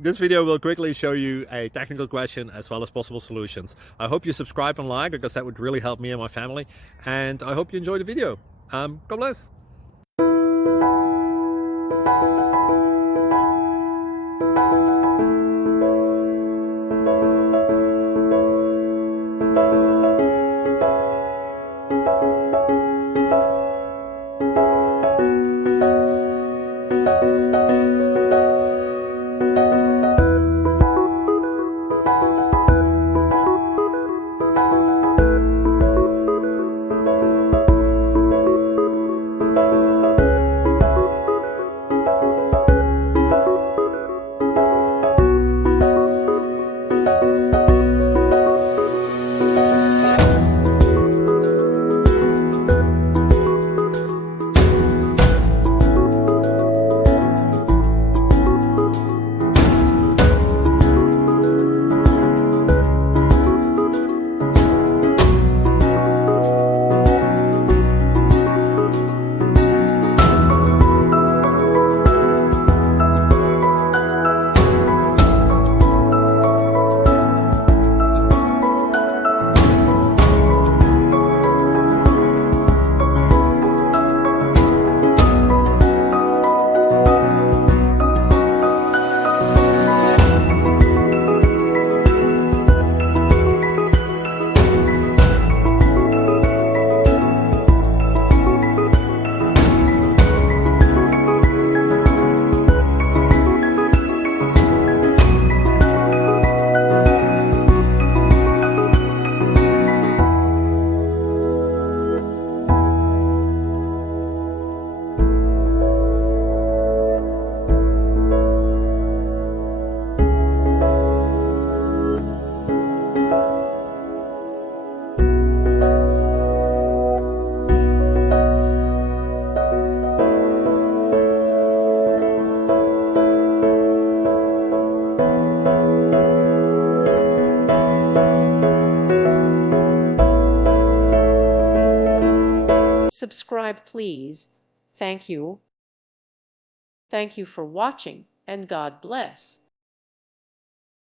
This video will quickly show you a technical question as well as possible solutions. I hope you subscribe and like, because that would really help me and my family. And I hope you enjoy the video. God bless. Subscribe, please. Thank you. Thank you for watching, and God bless.